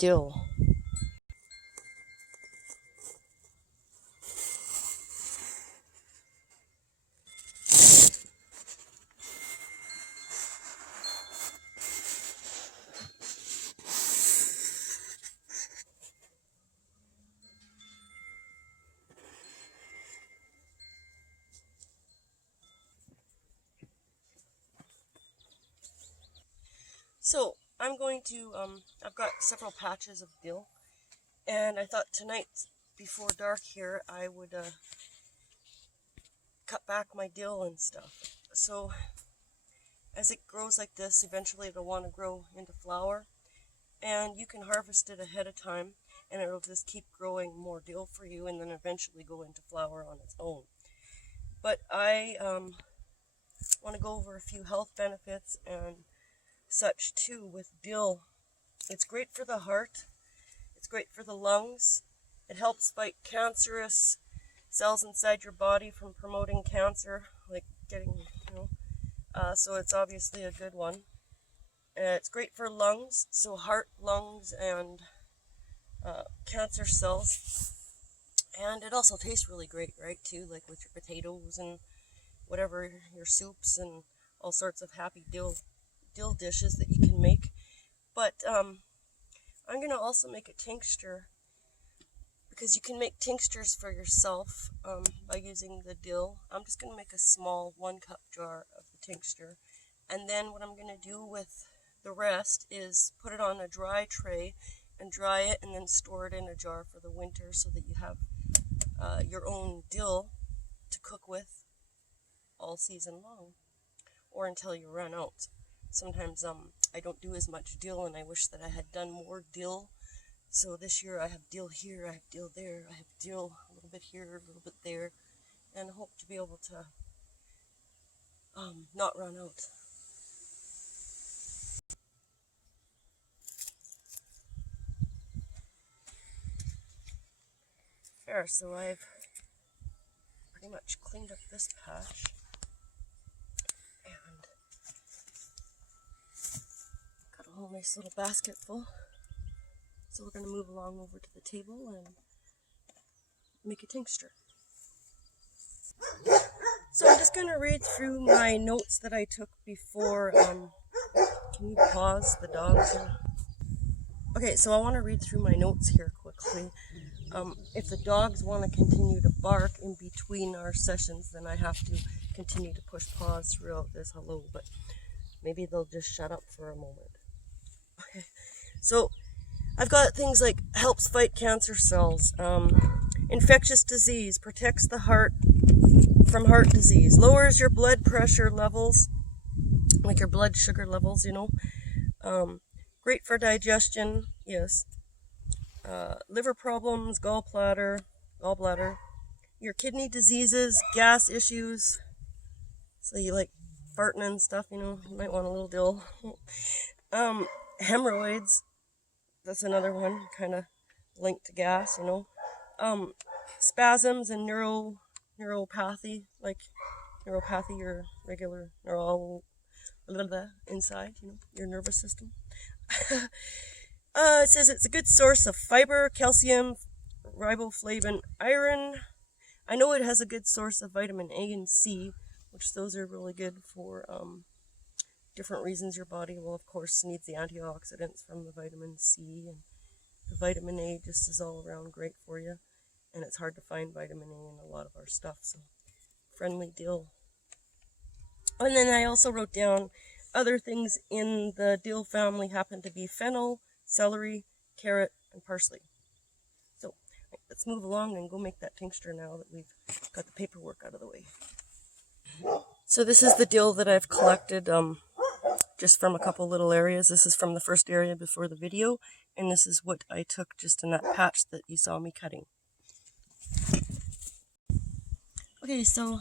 dill. So I'm going to, I've got several patches of dill, and I thought tonight before dark here I would cut back my dill and stuff. So as it grows like this, eventually it'll want to grow into flower, and you can harvest it ahead of time and it'll just keep growing more dill for you and then eventually go into flower on its own. But I want to go over a few health benefits and such too with dill. It's great for the heart, it's great for the lungs, it helps fight cancerous cells inside your body from promoting cancer, like getting, so it's obviously a good one. It's great for lungs, so heart, lungs, and cancer cells. And it also tastes really great, right, too, like with your potatoes and whatever, your soups and all sorts of happy dill dishes that you can make. But I'm going to also make a tincture, because you can make tinctures for yourself by using the dill. I'm just going to make a small 1-cup jar of the tincture, and then what I'm going to do with the rest is put it on a dry tray and dry it, and then store it in a jar for the winter so that you have your own dill to cook with all season long, or until you run out. Sometimes I don't do as much dill, and I wish that I had done more dill. So this year I have dill here, I have dill there, I have dill a little bit here, a little bit there, and I hope to be able to not run out. There, so I've pretty much cleaned up this patch, and got a whole nice little basket full. So we're going to move along over to the table and make a tincture. So I'm just going to read through my notes that I took before. Can you pause the dogs? Okay, so I want to read through my notes here quickly. If the dogs want to continue to bark in between our sessions, then I have to continue to push pause throughout this hello, but maybe they'll just shut up for a moment. Okay, so I've got things like helps fight cancer cells, infectious disease, protects the heart from heart disease, lowers your blood pressure levels, like your blood sugar levels, great for digestion, yes, liver problems, gallbladder, your kidney diseases, gas issues, so you like farting and stuff, you might want a little dill. Hemorrhoids, that's another one, kind of linked to gas, spasms and neuropathy, like neuropathy, your regular inside, your nervous system. It says it's a good source of fiber, calcium, riboflavin, iron. I know it has a good source of vitamin A and C, which those are really good for different reasons. Your body will, of course, need the antioxidants from the vitamin C, and the vitamin A just is all around great for you, and it's hard to find vitamin A in a lot of our stuff, so friendly dill. And then I also wrote down other things in the dill family happen to be fennel, celery, carrot, and parsley. So let's move along and go make that tincture now that we've got the paperwork out of the way. So this is the dill that I've collected just from a couple little areas. This is from the first area before the video, and this is what I took just in that patch that you saw me cutting. Okay, so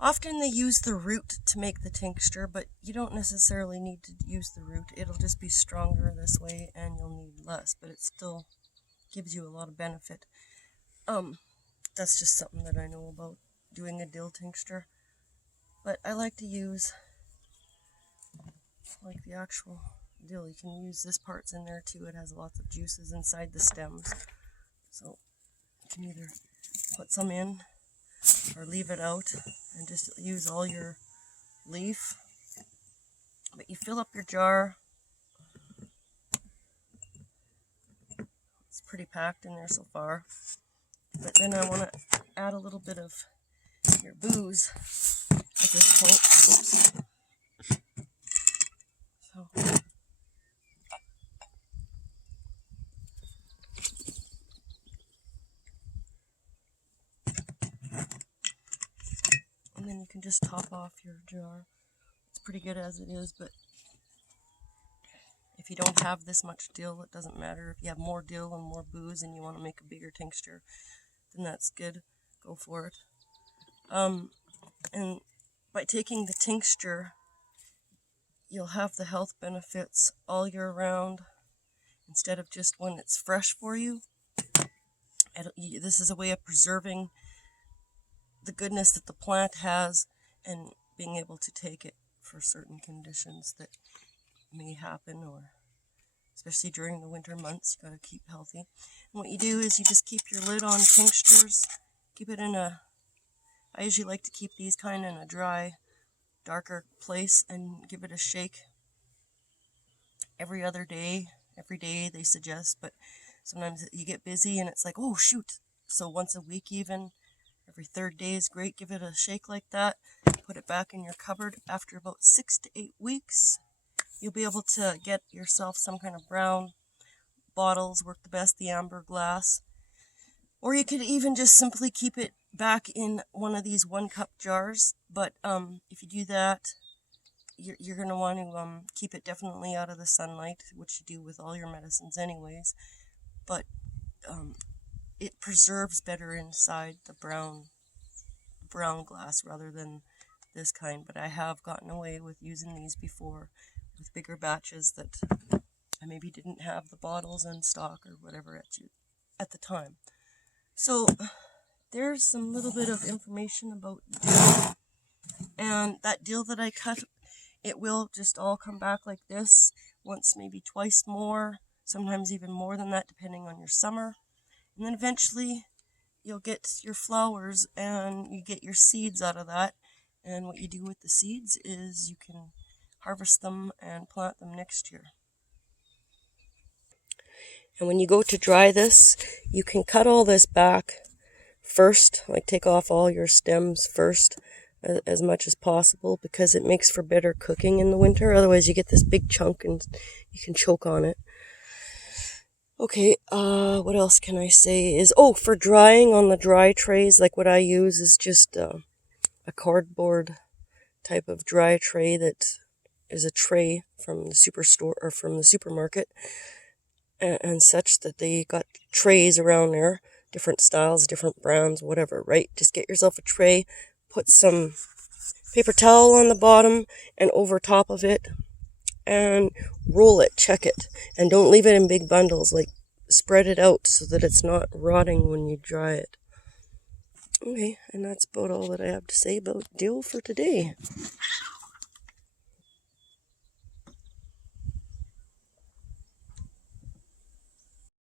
often they use the root to make the tincture, but you don't necessarily need to use the root. It'll just be stronger this way and you'll need less, but it still gives you a lot of benefit. That's just something that I know about doing a dill tincture. But I like to use like the actual dill. You can use this part's in there too. It has lots of juices inside the stems. So you can either put some in or leave it out and just use all your leaf. But you fill up your jar. It's pretty packed in there so far. But then I want to add a little bit of your booze at this point. Oops. So, and then you can just top off your jar. It's pretty good as it is, but if you don't have this much dill, it doesn't matter. If you have more dill and more booze and you want to make a bigger tincture, then that's good. Go for it. And by taking the tincture, you'll have the health benefits all year round instead of just when it's fresh for you. This is a way of preserving the goodness that the plant has and being able to take it for certain conditions that may happen, or especially during the winter months. You got to keep healthy. And what you do is you just keep your lid on tinctures. Keep it in a, I usually like to keep these kind of in a dry, darker place and give it a shake every other day. Every day they suggest, but sometimes you get busy and it's like, oh shoot. So once a week even, every third day is great. Give it a shake like that. Put it back in your cupboard. After about 6 to 8 weeks, you'll be able to get yourself some kind of brown bottles. Work the best, the amber glass. Or you could even just simply keep it back in one of these 1-cup jars. But if you do that, you're going to want to keep it definitely out of the sunlight, which you do with all your medicines anyways. But it preserves better inside the brown glass rather than this kind. But I have gotten away with using these before with bigger batches that I maybe didn't have the bottles in stock or whatever at the time. So there's some little bit of information about dill. And that dill that I cut, it will just all come back like this, once, maybe twice more, sometimes even more than that, depending on your summer. And then eventually you'll get your flowers and you get your seeds out of that. And what you do with the seeds is you can harvest them and plant them next year. And when you go to dry this, you can cut all this back first, like take off all your stems first as much as possible, because it makes for better cooking in the winter. Otherwise you get this big chunk and you can choke on it. Okay, what else can I say is, for drying on the dry trays, like what I use is just a cardboard type of dry tray that is a tray from the superstore or from the supermarket, and such that they got trays around there, different styles, different brands, whatever, right? Just get yourself a tray, put some paper towel on the bottom and over top of it, and roll it, check it, and don't leave it in big bundles. Like, spread it out so that it's not rotting when you dry it. Okay, and that's about all that I have to say about dill for today.